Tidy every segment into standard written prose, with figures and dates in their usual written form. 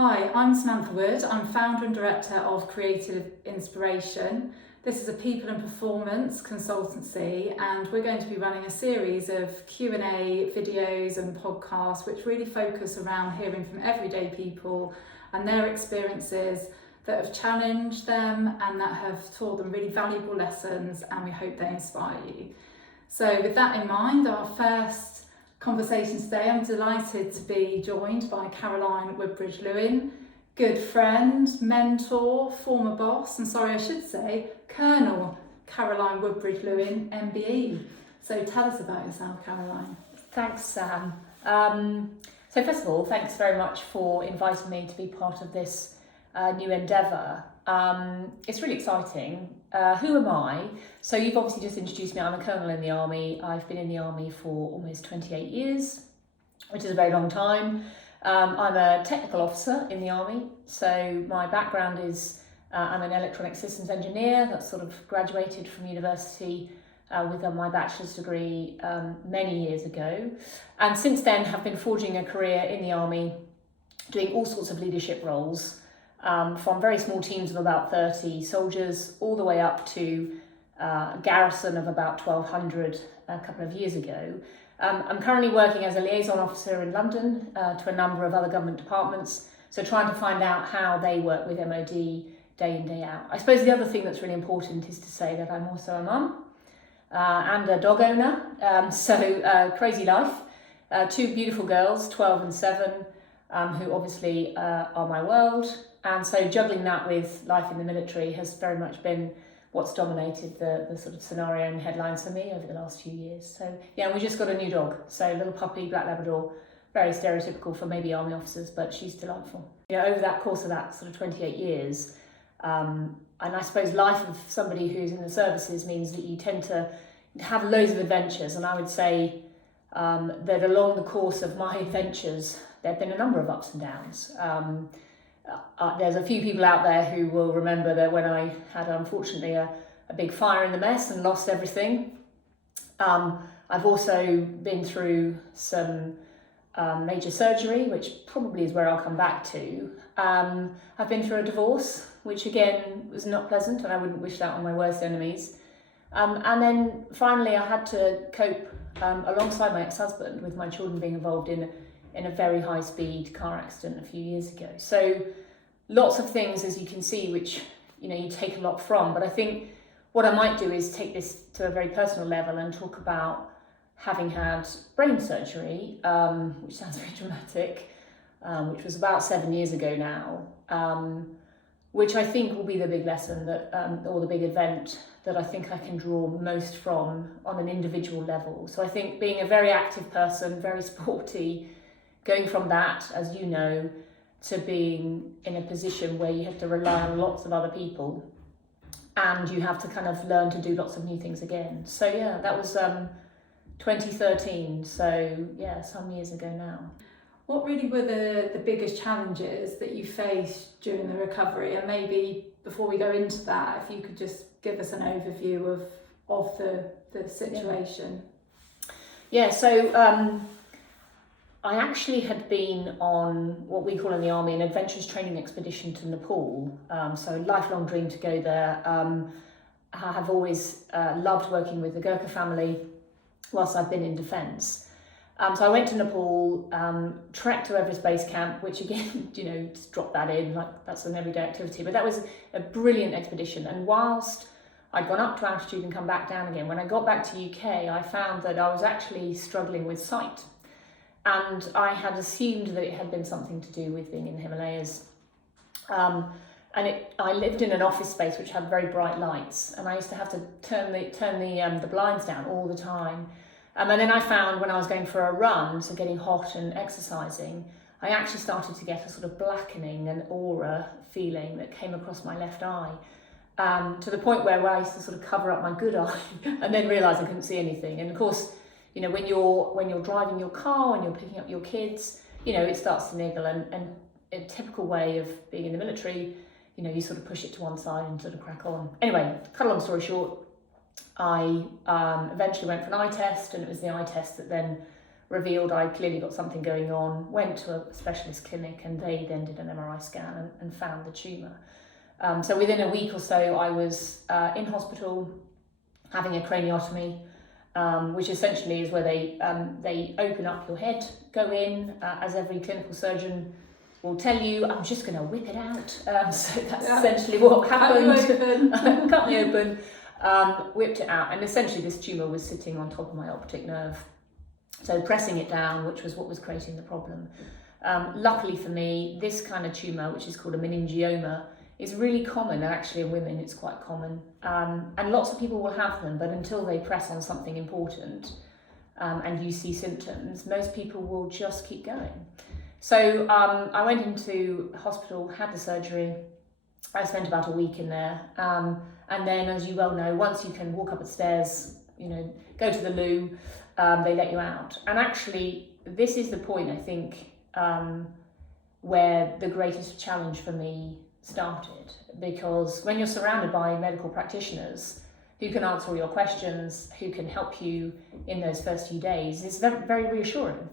Hi, I'm Samantha Wood. I'm founder and director of Creative Inspiration. This is a people and performance consultancy, and we're going to be running a series of Q&A videos and podcasts which really focus around hearing from everyday people and their experiences that have challenged them and that have taught them really valuable lessons, and we hope they inspire you. So with that in mind, our first conversation today, I'm delighted to be joined by Caroline Woodbridge Lewin, good friend, mentor, former boss, and I should say, Colonel Caroline Woodbridge Lewin, MBE. So tell us about yourself, Caroline. Thanks, Sam. So first of all, thanks very much for inviting me to be part of this new endeavour. It's really exciting. Who am I? So you've obviously just introduced me. I'm a colonel in the army. I've been in the army for almost 28 years, which is a very long time. I'm a technical officer in the army. So my background is I'm an electronic systems engineer that's sort of graduated from university with my bachelor's degree many years ago. And since then have been forging a career in the army, doing all sorts of leadership roles. From very small teams of about 30 soldiers all the way up to a garrison of about 1,200 a couple of years ago. I'm currently working as a liaison officer in London to a number of other government departments, so trying to find out how they work with MOD day in, day out. I suppose the other thing that's really important is to say that I'm also a mum and a dog owner, crazy life. Two beautiful girls, 12 and 7, who obviously are my world. And so juggling that with life in the military has very much been what's dominated the sort of scenario and headlines for me over the last few years. So yeah, we just got a new dog. So little puppy, black Labrador, very stereotypical for maybe army officers, but she's delightful. You know, over that course of that sort of 28 years, and I suppose life of somebody who's in the services means that you tend to have loads of adventures. And I would say that along the course of my adventures, there have been a number of ups and downs. There's a few people out there who will remember that when I had, unfortunately, a big fire in the mess and lost everything. I've also been through some major surgery, which probably is where I'll come back to. I've been through a divorce, which again was not pleasant, and I wouldn't wish that on my worst enemies. And then finally I had to cope alongside my ex-husband with my children being involved in a very high-speed car accident a few years ago. So lots of things, as you can see, which you take a lot from. But I think what I might do is take this to a very personal level and talk about having had brain surgery, which sounds very dramatic, which was about 7 years ago now, which I think will be the big lesson that, or the big event that I think I can draw most from on an individual level. So I think being a very active person, very sporty, going from that, as you know, to being in a position where you have to rely on lots of other people and you have to kind of learn to do lots of new things again. So yeah, that was 2013, so yeah, some years ago now. What really were the biggest challenges that you faced during the recovery? And maybe before we go into that, if you could just give us an overview of the situation. Yeah, so I actually had been on what we call in the army an adventurous training expedition to Nepal. So lifelong dream to go there. I have always loved working with the Gurkha family whilst I've been in defence. So I went to Nepal, trekked to Everest Base Camp, which again, just drop that in, like that's an everyday activity. But that was a brilliant expedition. And whilst I'd gone up to altitude and come back down again, when I got back to UK, I found that I was actually struggling with sight. And I had assumed that it had been something to do with being in the Himalayas. I lived in an office space which had very bright lights, and I used to have to turn the blinds down all the time. And then I found when I was going for a run, so getting hot and exercising, I actually started to get a sort of blackening and aura feeling that came across my left eye, to the point where I used to sort of cover up my good eye and then realise I couldn't see anything. And of course, when you're driving your car and you're picking up your kids, it starts to niggle, and a typical way of being in the military, you sort of push it to one side and sort of crack on. Anyway, cut a long story short, I eventually went for an eye test, and it was the eye test that then revealed I clearly got something going on, went to a specialist clinic, and they then did an MRI scan and found the tumour. So within a week or so, I was in hospital having a craniotomy, which essentially is where they open up your head, go in, as every clinical surgeon will tell you, I'm just going to whip it out. So that's essentially what happened. Cut me open, whipped it out, and essentially this tumour was sitting on top of my optic nerve. So pressing it down, which was what was creating the problem. Luckily for me, this kind of tumour, which is called a meningioma, is really common, and actually in women it's quite common. And lots of people will have them, but until they press on something important and you see symptoms, most people will just keep going. So I went into hospital, had the surgery. I spent about a week in there. And then, as you well know, once you can walk up the stairs, go to the loo, they let you out. And actually, this is the point, I think, where the greatest challenge for me started, because when you're surrounded by medical practitioners who can answer all your questions, who can help you in those first few days, it's very, very reassuring.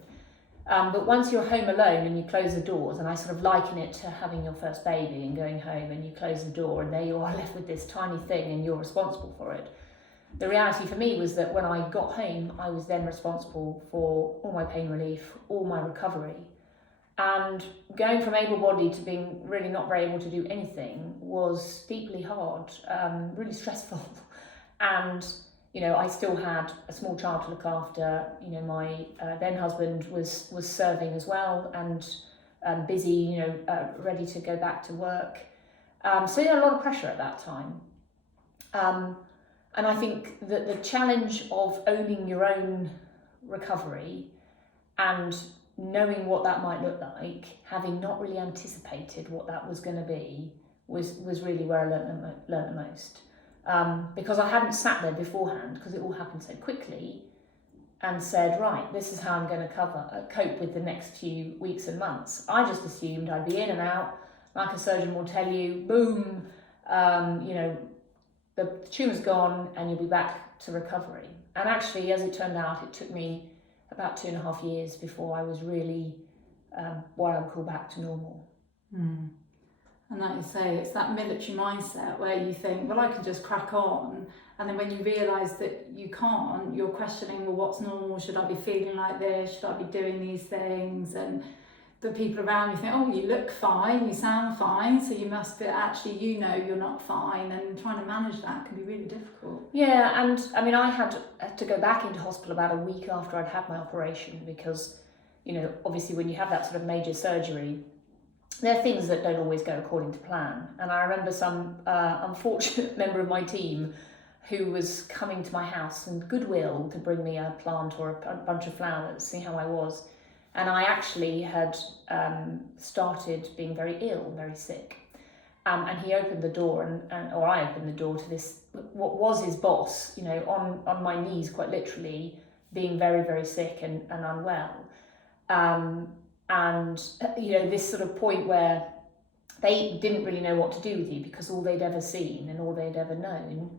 But once you're home alone and you close the doors, and I sort of liken it to having your first baby and going home and you close the door and there you are left with this tiny thing and you're responsible for it. The reality for me was that when I got home, I was then responsible for all my pain relief, all my recovery. And going from able-bodied to being really not very able to do anything was deeply hard, really stressful. And, I still had a small child to look after. My then husband was serving as well and busy, ready to go back to work. So he had a lot of pressure at that time. And I think that the challenge of owning your own recovery and knowing what that might look like, having not really anticipated what that was going to be, was really where I learnt the most. Because I hadn't sat there beforehand, because it all happened so quickly, and said, right, this is how I'm going to cope with the next few weeks and months. I just assumed I'd be in and out, like a surgeon will tell you, boom, the tumour's gone and you'll be back to recovery. And actually, as it turned out, it took me about 2.5 years before I was really what I would call back to normal. Mm. And like you say, it's that military mindset where you think, well, I can just crack on. And then when you realise that you can't, you're questioning, well, what's normal? Should I be feeling like this? Should I be doing these things? And the people around you think, oh, you look fine, you sound fine, so you must be, actually, you're not fine. And trying to manage that can be really difficult. Yeah, and I mean, I had to go back into hospital about a week after I'd had my operation because, obviously when you have that sort of major surgery, there are things that don't always go according to plan. And I remember some unfortunate member of my team who was coming to my house in goodwill to bring me a plant or a bunch of flowers, see how I was. And I actually had started being very ill, very sick. And he opened the door, or I opened the door to this, what was his boss, on my knees, quite literally, being very, very sick and unwell. And this sort of point where they didn't really know what to do with you because all they'd ever seen and all they'd ever known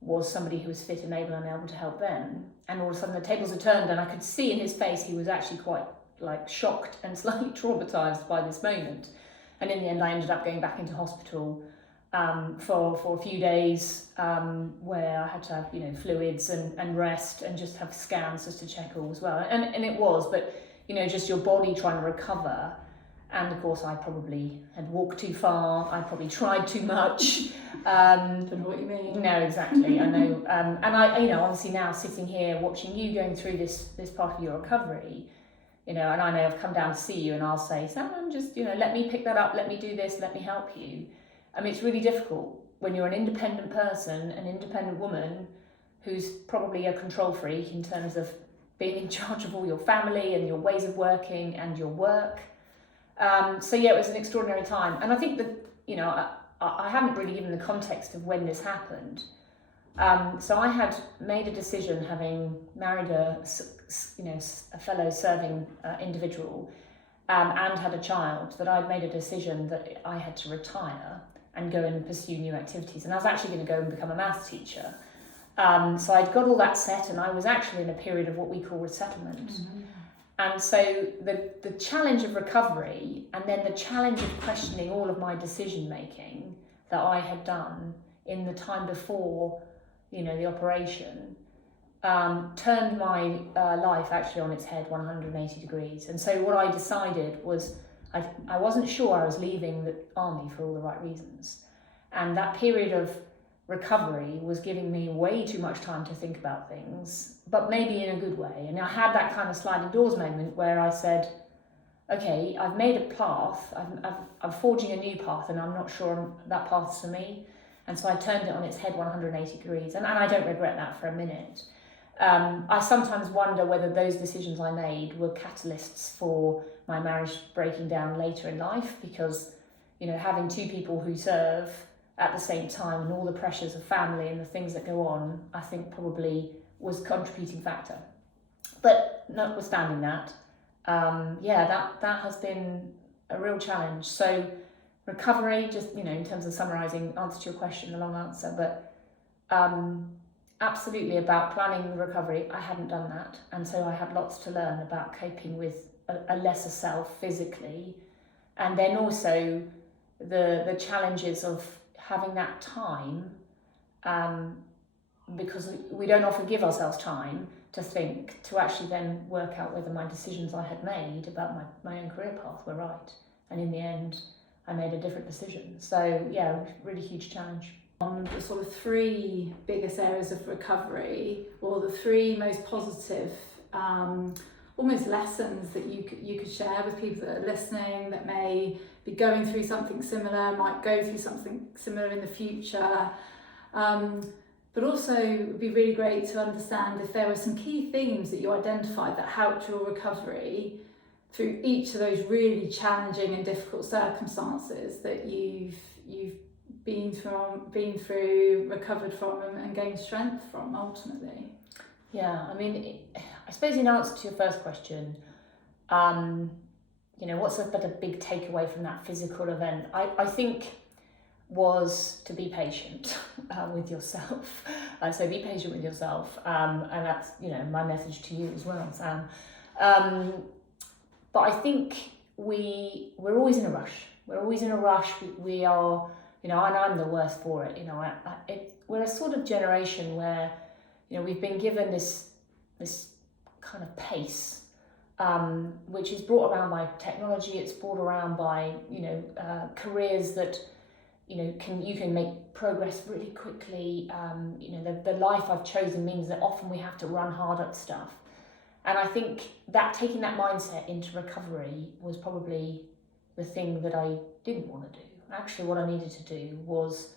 was somebody who was fit and able to help them. And all of a sudden the tables had turned, and I could see in his face he was actually quite shocked and slightly traumatised by this moment. And in the end I ended up going back into hospital for a few days where I had to have fluids and rest and just have scans just to check all was well. And it was, but just your body trying to recover. And of course, I probably had walked too far. I probably tried too much. Don't know what you mean. No, exactly. I know. And I, obviously now sitting here watching you going through this part of your recovery, and I know I've come down to see you, and I'll say, "Someone just, let me pick that up. Let me do this. Let me help you." I mean, it's really difficult when you're an independent person, an independent woman, who's probably a control freak in terms of being in charge of all your family and your ways of working and your work. So yeah, it was an extraordinary time. And I think that, I haven't really given the context of when this happened. So I had made a decision, having married a fellow serving individual and had a child, that I'd made a decision that I had to retire and go and pursue new activities. And I was actually going to go and become a maths teacher. So I'd got all that set, and I was actually in a period of what we call resettlement. Mm-hmm. And so the challenge of recovery, and then the challenge of questioning all of my decision making that I had done in the time before, the operation, turned my life actually on its head 180 degrees. And so what I decided was I wasn't sure I was leaving the army for all the right reasons. And that period of recovery was giving me way too much time to think about things, but maybe in a good way. And I had that kind of sliding doors moment where I said, okay, I've made a path, I'm forging a new path, and I'm not sure that path's for me. And so I turned it on its head 180 degrees, and I don't regret that for a minute. I sometimes wonder whether those decisions I made were catalysts for my marriage breaking down later in life, because, having two people who serve at the same time and all the pressures of family and the things that go on, I think probably was a contributing factor. But notwithstanding that, that has been a real challenge. So recovery, just, in terms of summarising, answer to your question, a long answer, but absolutely about planning the recovery, I hadn't done that. And so I had lots to learn about coping with a lesser self physically. And then also the challenges of having that time, because we don't often give ourselves time to think, to actually then work out whether my decisions I had made about my own career path were right. And in the end, I made a different decision. So yeah, really huge challenge. On the sort of three biggest areas of recovery, or the three most positive almost lessons that you could share with people that are listening, that may be going through something similar, might go through something similar in the future, but also it would be really great to understand if there were some key themes that you identified that helped your recovery through each of those really challenging and difficult circumstances that you've been through, recovered from, and gained strength from ultimately. Yeah, I suppose in answer to your first question, what's a big takeaway from that physical event? I think was to be patient with yourself. So be patient with yourself, and that's my message to you as well, Sam. But I think we're always in a rush. We're always in a rush. We are, and I'm the worst for it. We're a sort of generation where we've been given this kind of pace, which is brought around by technology. It's brought around by careers that you can make progress really quickly. The life I've chosen means that often we have to run hard at stuff, and I think that taking that mindset into recovery was probably the thing that I didn't want to do. Actually, what I needed to do was,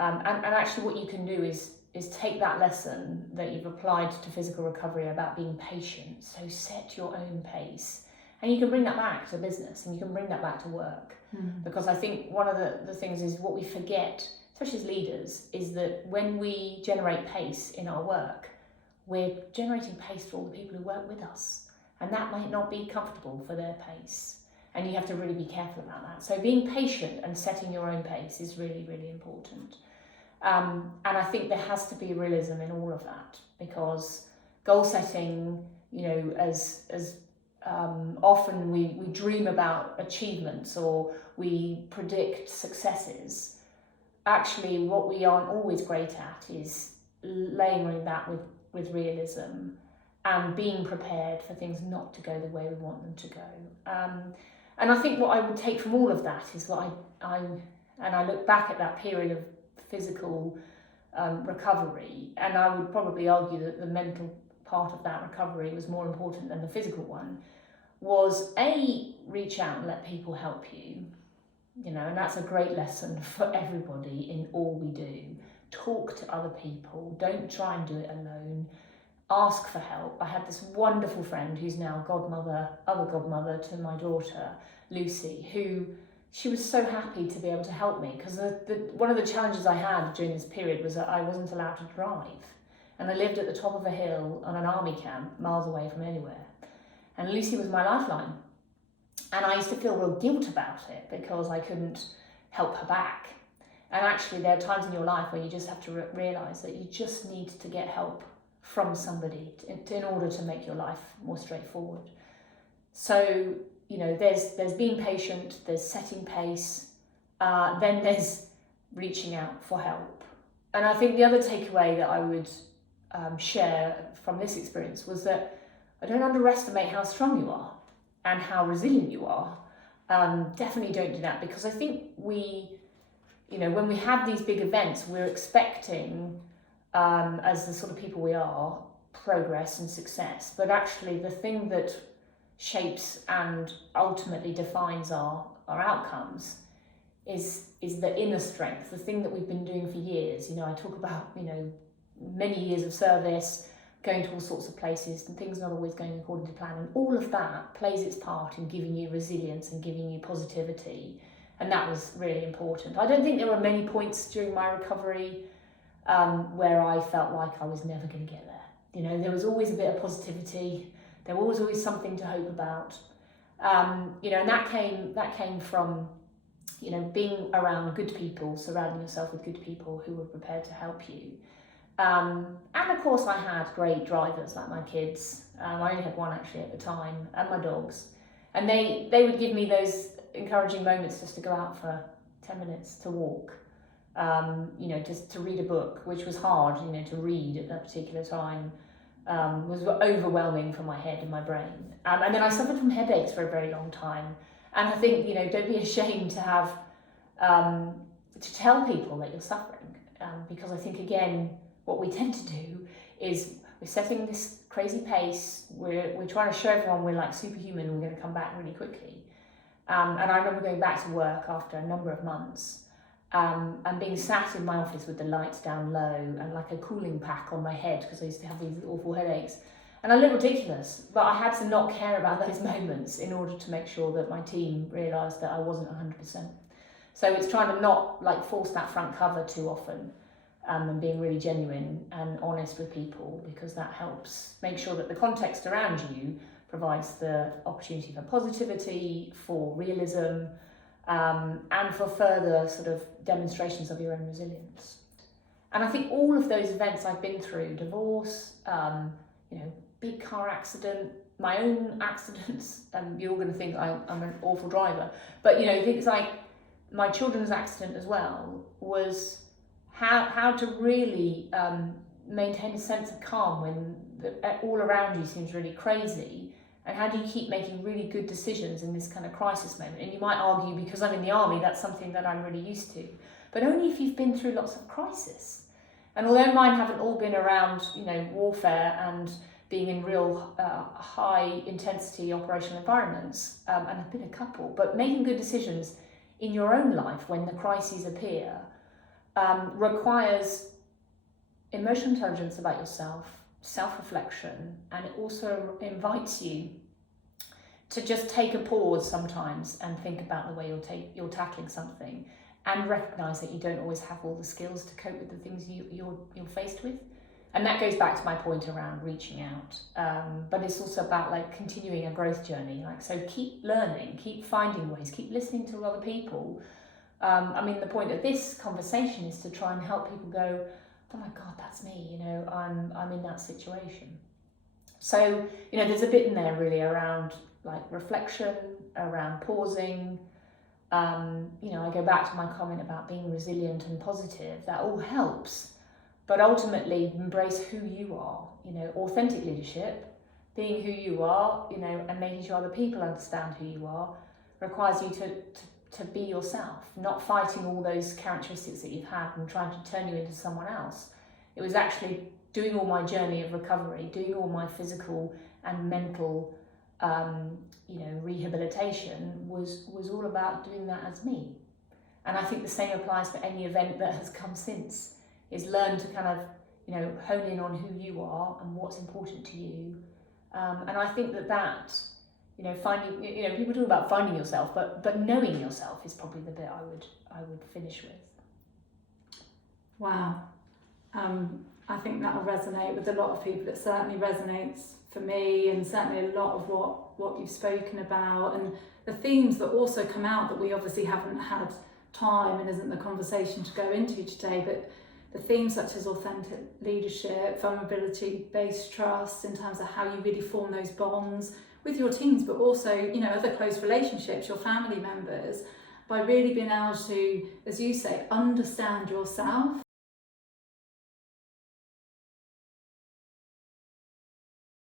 and actually what you can do is take that lesson that you've applied to physical recovery about being patient. So set your own pace, and you can bring that back to business, and you can bring that back to work. Because I think one of the things is what we forget, especially as leaders, is that when we generate pace in our work, we're generating pace for all the people who work with us, and that might not be comfortable for their pace. And you have to really be careful about that. So being patient and setting your own pace is really, really important. And I think there has to be realism in all of that, because goal setting, as often we dream about achievements or we predict successes. Actually, what we aren't always great at is layering that with realism and being prepared for things not to go the way we want them to go. And I think what I would take from all of that is what I look back at that period of physical recovery, and I would probably argue that the mental part of that recovery was more important than the physical one, was reach out and let people help you, and that's a great lesson for everybody in all we do. Talk to other people, don't try and do it alone. Ask for help. I had this wonderful friend who's now other godmother to my daughter, Lucy, who she was so happy to be able to help me, because one of the challenges I had during this period was that I wasn't allowed to drive, and I lived at the top of a hill on an army camp, miles away from anywhere, and Lucy was my lifeline, and I used to feel real guilt about it because I couldn't help her back. And actually there are times in your life where you just have to realise that you just need to get help from somebody in order to make your life more straightforward. So, there's being patient, there's setting pace, then there's reaching out for help. And I think the other takeaway that I would share from this experience was that I don't underestimate how strong you are and how resilient you are. Definitely don't do that, because I think when we have these big events, we're expecting, as the sort of people we are, progress and success. But actually the thing that shapes and ultimately defines our outcomes is the inner strength, the thing that we've been doing for years. I talk about, many years of service, going to all sorts of places and things not always going according to plan. And all of that plays its part in giving you resilience and giving you positivity. And that was really important. I don't think there were many points during my recovery where I felt like I was never going to get there. There was always a bit of positivity. There was always something to hope about. And that came from, being around good people, surrounding yourself with good people who were prepared to help you. And of course I had great drivers like my kids. I only had one actually at the time, and my dogs. And they would give me those encouraging moments just to go out for 10 minutes to walk, just to read a book, which was hard, to read at that particular time, was overwhelming for my head and my brain. And then I suffered from headaches for a very long time. And I think, don't be ashamed to have, to tell people that you're suffering, because I think, again, what we tend to do is we're setting this crazy pace, we're trying to show everyone we're like superhuman and we're going to come back really quickly. And I remember going back to work after a number of months and being sat in my office with the lights down low and like a cooling pack on my head, because I used to have these awful headaches. And I looked ridiculous, but I had to not care about those moments in order to make sure that my team realised that I wasn't 100%. So it's trying to not force that front cover too often, and being really genuine and honest with people, because that helps make sure that the context around you provides the opportunity for positivity, for realism, and for further sort of demonstrations of your own resilience. And I think all of those events I've been through, divorce, big car accident, my own accidents, and you're going to think I'm an awful driver, but things like my children's accident as well, was how to really maintain a sense of calm when all around you seems really crazy, and how do you keep making really good decisions in this kind of crisis moment. And you might argue, because I'm in the army, that's something that I'm really used to, but only if you've been through lots of crisis. And although mine haven't all been around warfare and being in real high intensity operational environments, and I've been a couple, but making good decisions in your own life when the crises appear requires emotional intelligence about yourself, self-reflection, and it also invites you to just take a pause sometimes and think about the way you're tackling something, and recognise that you don't always have all the skills to cope with the things you're faced with. And that goes back to my point around reaching out, but it's also about continuing a growth journey. So keep learning, keep finding ways, keep listening to other people. The point of this conversation is to try and help people go, oh my God, that's me, I'm in that situation. So, there's a bit in there really around reflection, around pausing. I go back to my comment about being resilient and positive. That all helps, but ultimately embrace who you are, authentic leadership, being who you are, and making sure other people understand who you are, requires you to be yourself, not fighting all those characteristics that you've had and trying to turn you into someone else. It was actually doing all my journey of recovery, doing all my physical and mental, rehabilitation was all about doing that as me. And I think the same applies for any event that has come since, is learn to kind of, hone in on who you are and what's important to you. And I think that finding, people talk about finding yourself, but knowing yourself is probably the bit I would finish with. Wow. I think that will resonate with a lot of people. It certainly resonates for me, and certainly a lot of what you've spoken about, and the themes that also come out that we obviously haven't had time and isn't the conversation to go into today, but the themes such as authentic leadership, vulnerability-based trust, in terms of how you really form those bonds with your teams, but also, you know, other close relationships, your family members, by really being able to, as you say, understand yourself